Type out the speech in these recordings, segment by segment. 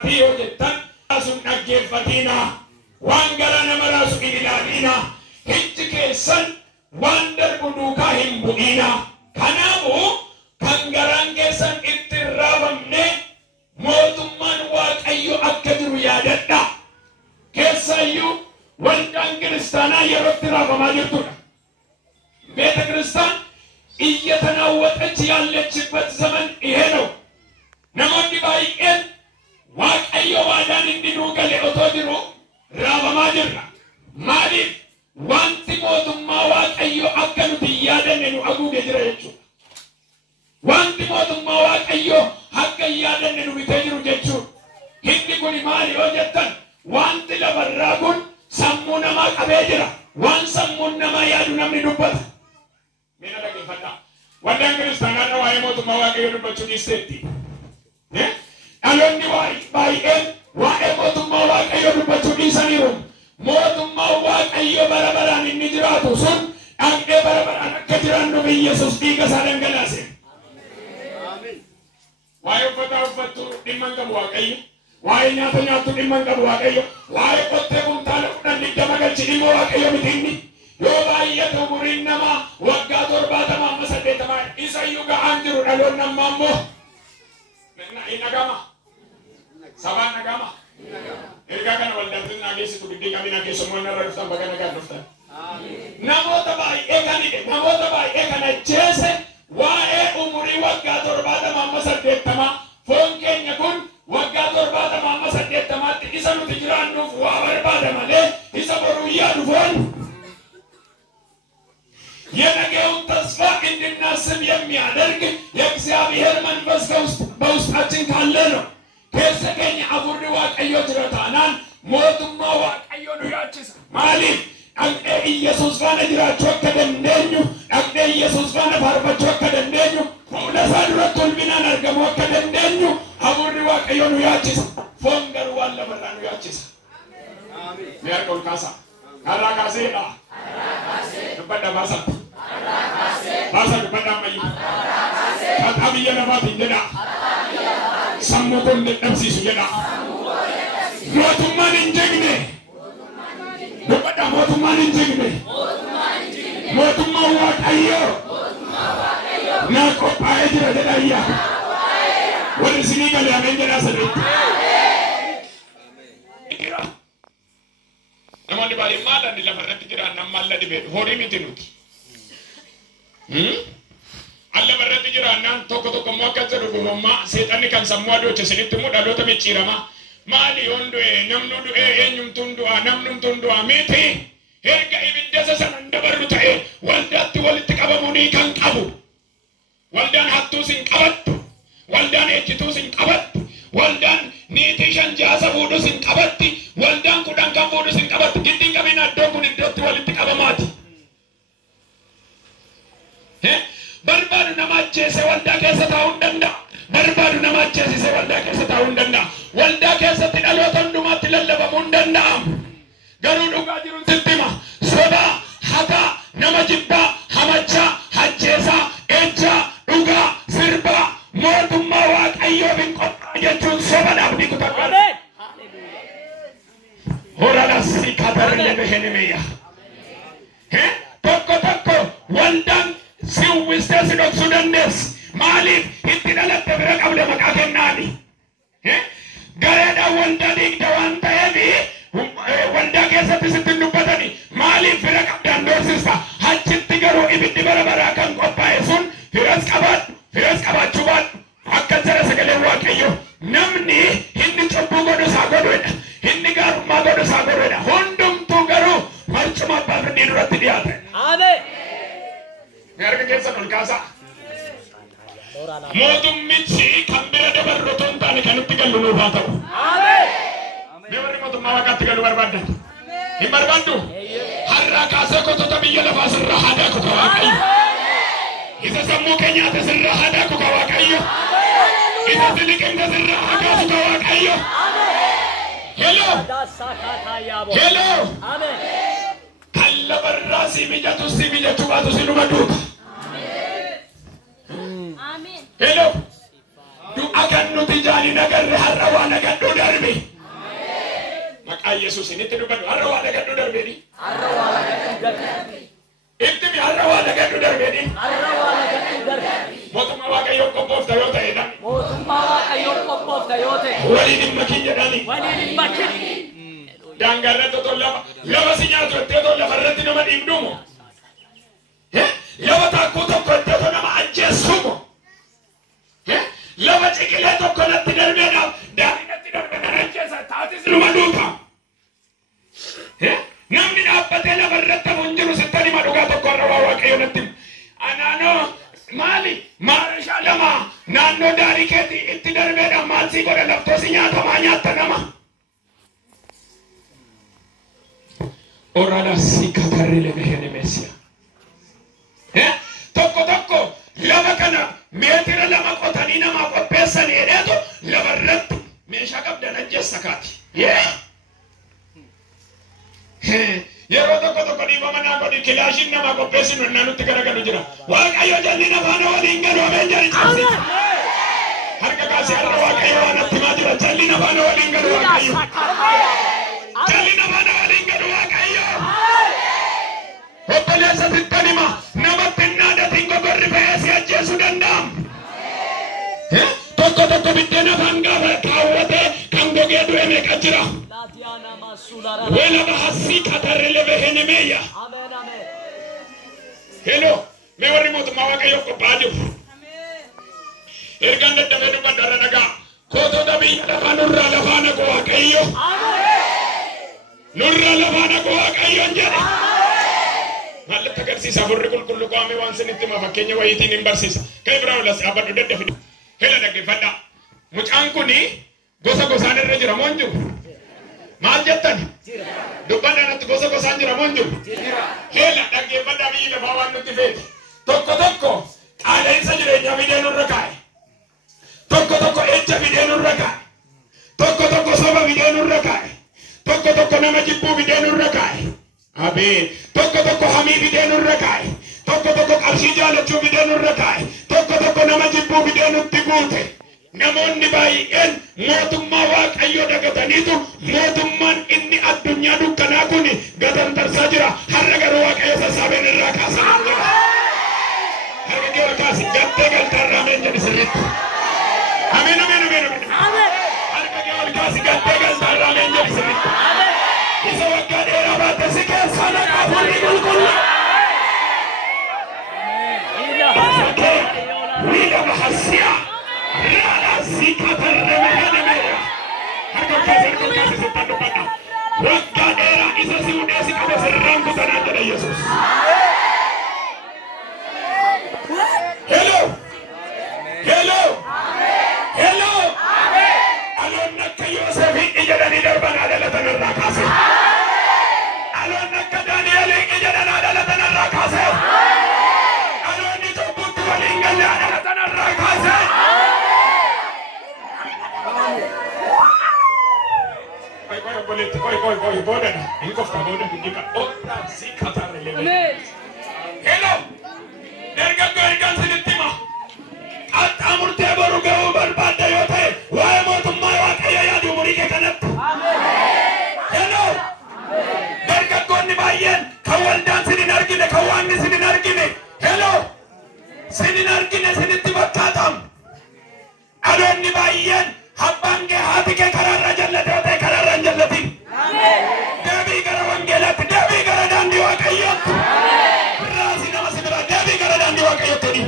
Rio jettan asun dhaggeeffatina waan gara nama raasu hin ilaalina hitti keessan waan darbu duukaa hin bu'ina kanaafu kan garaan keessan itti raafamne mootummaan waaqayyo akka jiru yaadadha keessayyuu waldaan kiristaanaa yerootti raafamaa jirtudha ቤተ ክርስቲያን እየተናወጠች ያለችበት ዘመን ይሄ ነው ነሞኒ ባይኤን ዋቀዮ ዋዳን እንዲኑ ገለኦቶ ጅሩ ራበማ ጅራ ማሊፍ ዋንቲ ሞቱማ ዋቀዮ አከኑት እያደነኑ አጉጌ ጅራ ጀቹ ዋንቲ ሞቱማ ዋቀዮ ሀቀ እያደነኑ ቢቴ ጅሩ ጀቹ ሂንዲ ኩኒ ማሊ ሆጀተን ዋንቲ ለበራኩን ሰሙ ነማ ቀቤ ጅራ ዋን ሰሙን ነማ ያዱ ነምኒ ዱበት Mina lagi fata. Wadang Kristana na wae mootummaa waaqayyo dubbachuu dhiisetti. Dhaloonni baay'een waa'ee mootummaa waaqayyo dubbachuu dhiisaniiru. Mootummaa waaqayyo bara baraan inni jiraatu sun dhaqee bara baraan akka jiraannu Yesuus dhiiga isaa dhangalaase. Waa'ee uffataa uffattu dhimma hin qabu waaqayyo. Waa'ee nyaata nyaattu dhimma hin qabu waaqayyo. Waa'ee qottee kuntaala fudhan digdama galchi dhimma waaqayyo miti inni. Yoo baay'atu umuriin namaa waggaa 70 amma 80 isayyuu ga'aan jiru dhaloon namaa immoo nagama sabaan nagama ergaa kana waldaatiin nageessitu giddii qabina keessummoonni irra dhuftan baga nagaan dhuftan namoota baay'ee kan ajjeese waa'ee umurii waggaa 70 amma 80 foon keenya kun waggaa 70 amma 80tti isa nuti jiraannuuf waa barbaada malee isa boruu yaadu foon የነገውን ተስፋ እንድናስብ የሚያደርግ የእግዚአብሔር መንፈስ በውስጣችን ካለ ነው ከሰከኝ አፉሪ ዋቀዮ ትረታናን ሞቱማ ዋቀዮ ዱያችስ ማሊፍ አንተ ኢየሱስ ጋር ነጅራቸው ከደንደኙ አንተ ኢየሱስ ጋር ፈርባቸው ከደንደኙ ሁለሳድረቱል ቢናን አርገሞ ከደንደኙ አፉሪ ዋቀዮ ዱያችስ ፎንገር ዋለ በራኑ ያችስ አሜን ሚያቆል ካሳ ካራካሴዳ Kepada masa, masa kepada mayu. Kata biar apa tidak. Semua pun tetap si sudah. Motuman injekne. Kepada motuman injekne. Motuman wat ayo. Nak apa aja ada dia. Walau sini kalau yang menjadi sedih. Namun di balik mana di dalam hati kita nama Allah di bed hori mitinut. Allah berarti kita nan toko muka terus rumah setan ikan semua dua cesini temu dah dua tapi cirama mali ondo namnu do nyum tundu namnu tundu ameti herga ibidda sasan dabaru tae waldat walit kabamuni kan kabu waldan hattu sin kabat waldan ejitu sin kabat waldan nitishan jasa bodo sin kabatti waldan kudang kan bodo sin kabat gidding kami na dogu ni dotu walit kabamati barbadu nama cese walda kesa tahun danda barbadu nama cese walda kesa tahun danda walda kesa tidak lotan dumati lallaba mundanda garu duga jirun sittima soba haka nama jibba hamacha hajjesa eja duga sirba motumma waaqayyo bin qotta jechun soba dabni kutakar horala sikadar lebehenemeya tokko waldan siwiste sidok sudandes malif inti dalat tebra qabla makakenani gareda wanda dik dawanta ebi wanda kesa tisitin dubatani malif fira qabdan dosista hajjitti garu ibiddi barabara kan qophaesun firas qabat chubat akka jara sagale waaqayyo namni hindi chobbu godu sagodweda hindi garu magodu sagodweda hundum tu garu marchuma bafni duratti diate amen Mereka kesa kulkasa. Motum mitsi kambira de berroton tani kan tiga lulu batu. Amin. Memang motum mawakat tiga luar badan. Himbar bantu. Harra kasa koto tapi yala fasir rahada ko kawakai. Isa samu kenya atas rahada ko kawakai. Isa silikeng atas rahada ko kawakai. Hello. Hello. Amin. Kalla berrasi mijatu batu sinu maduk. Amin. Hello. Du akan nuti jaani nagarre har'a waan agadhu darbe. Maqaa Yesuus inni itti dubbatu har'a waan agadhu darbeedhi. Har'a waan agadhu darbe. Itti har'a waan agadhu darbeedhi. Har'a waan agadhu darbe. Mootummaa Waaqayyoo qophoofta yoo ta'edha. Mootummaa Waaqayyoo qophoofta yoo ta'e. Waliin hin makin jedhani. Waliin hin makin. Daangarra toto lama si nyaatu ittee to lafarratti nama dhiibdumo. Lama taakkuu tokko ittee to nama ajjeessumo. Lama ciqilee tokko natti darbeedhaaf daandii natti darbeedhaan ajjeessa taatis numa duuta. Namni dhaabbatee lafarratti hafuun jiru sittani hima dhugaa tokko irra waa Waaqayyo natti anaanoo maali maarishaa lama naannoo daarii keetti itti darbeedhaan maal sii godha laftoosi nyaatamaa nyaatta nama. Orada si katarrile behene mesia. Tokko lama kana meetira lama qotanii nama qopheessanii edheetu lafarratti meeshaa qabdan ajjeessa kaati. Yeroo tokko dhiibama naa godhi kilaashiin nama qopheessinu innaa nutti garagalu jira. Waaqayyo jalli nafaana waliin galu ameen jali cabsi. Harka kaasee har'a Waaqayyo waan atti maa jira jalli nafaana waliin galu Waaqayyo. Jalli nafaana waliin galu Waaqayyo. Obboleessa sittanima namatti naadatiin gogorri fe'ee si ajjeesuu danda'am. Tokko biddeena afaan gaafa kaawwatee kan gogee du'e meeqa jira. Wela bahasi katarrile behene meya. Hello, me warri mootummaa Waaqayyoo qophaa'aa jiru. Ergaan dadhabee dubbaddarra dhagaa. Kootota biyya lafaa nurraa lafaa naqu Waaqayyo. Nurraa lafaa naqu Waaqayyoon jedhe. Mallattoo agarsiisa burri qulqulluu qaamee waan sinitti hima fakkeenya wayiitiin hin barsiisa. Kan biraa olas abaddu daddafidu. Hela dhaggeeffadhaa. Mucaan kuni gosa gosaan irra jira moo hin jiru? Maal jettan? Dubbadhaan gosa gosaan jira moo hin jiru? Hela dhaggeeffadhaa biyyi lafaa waan nutti feete. Tokko qaala'insa jireenyaa fidee nurra kaa'e. Tokko ejja fidee nurra kaa'e. Tokko soba fidee nurra kaa'e. Tokko nama jibbuu fidee nurra kaa'e. Abeen tokko hamii fidee nurra kaa'e. Tokko qarshii jaalachuu fidee nurra kaa'e. Tokko nama jibbuu fidee nutti guute. Namoonni baay'een mootummaa Waaqayyoo dagataniitu mootummaan inni addunyaa dukkanaa kun gatantarsaa jira. Har'a garuu Waaqayyo sassaabeen irraa kaasan jira. Har'a gara kaasi gattee galtarraa meen jedhi sirriitti. Ameen. Har'a gara kaasi gattee galtarraa meen jedhi sirriitti. Isa waggaa dheeraa baate si keessaa naqaa furri qulqulluu. Wiila bahasiyaa. Rala sikata remehene meya. Harga kazi sittandu bada. Wagga dera isa si udesi kaba serram kutana jada Yesus. Hello. Alon nakka Yosef ijadani darban adalatan rakase. Alon nakka Daniel ijadani adalatan rakase. Alon ni tobutu walingal adalatan rakase. Koi bodan. Ingkof ka bodan kujika. Ora si katarele. Hello. Ergan sinitima. At amurte boru gao barbada yote. Wae mootummaa Waaqayyo yaadu murii kee kanatti. Hello. Dargaggoonni baay'een kan waldaan sinin argine kan waanni sinin argine. Hello. Sinin argine sinitti fakkaatam. Dhaloonni baay'een abbaan kee haati kee karaarra jallate yoo ta'e karaarra hin jallatin. Deebii gara wangeelaatti deebii gara daandii Waaqayyootti. Raasi nama si bira deebii gara daandii Waaqayyootti.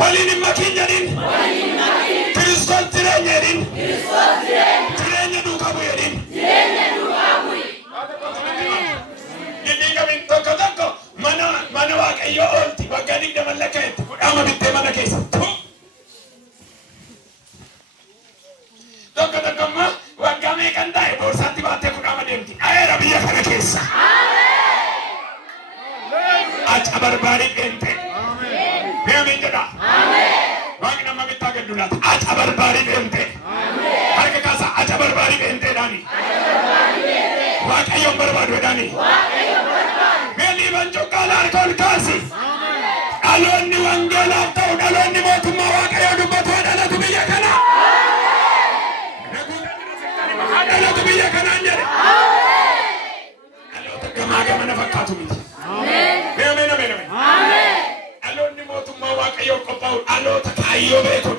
Waliin hin makiin jedhin. Kiristoos jireenya jedhin. Jireenya duukaa bu'u jedhin. Inni qabin tokko mana Waaqayyoo oolti waggaa 20 lakkaa'etti fudhama bittee mana keessa. Tokko ammaa waggaa meeqan taa'e boorsaatti baattee fudhama deemti. Ayeera biyya kana keessa. Aca barbaarii deemte. Beemiin jedha. Waaqni nama bittaa gaddu laata. Aca barbaarii deemte. Harka kaasa aca barbaarii deemteedhaani. Waaqayyoon barbaaduudhaani. Beelii bancuqqaala harka ol kaasi. Dhaloonni wangeelaaf ta'u dhaloonni mootummaa Waaqayyoo dubbatu dhalatu. biyya kana. Dhalootu biyya kanaan jedhe. Dhaloota gamaa gamana fakkaatu miti. Ameen. Dhaloonni mootummaa Waaqayyoo qophaa'u dhaloota kaayyoo beeku.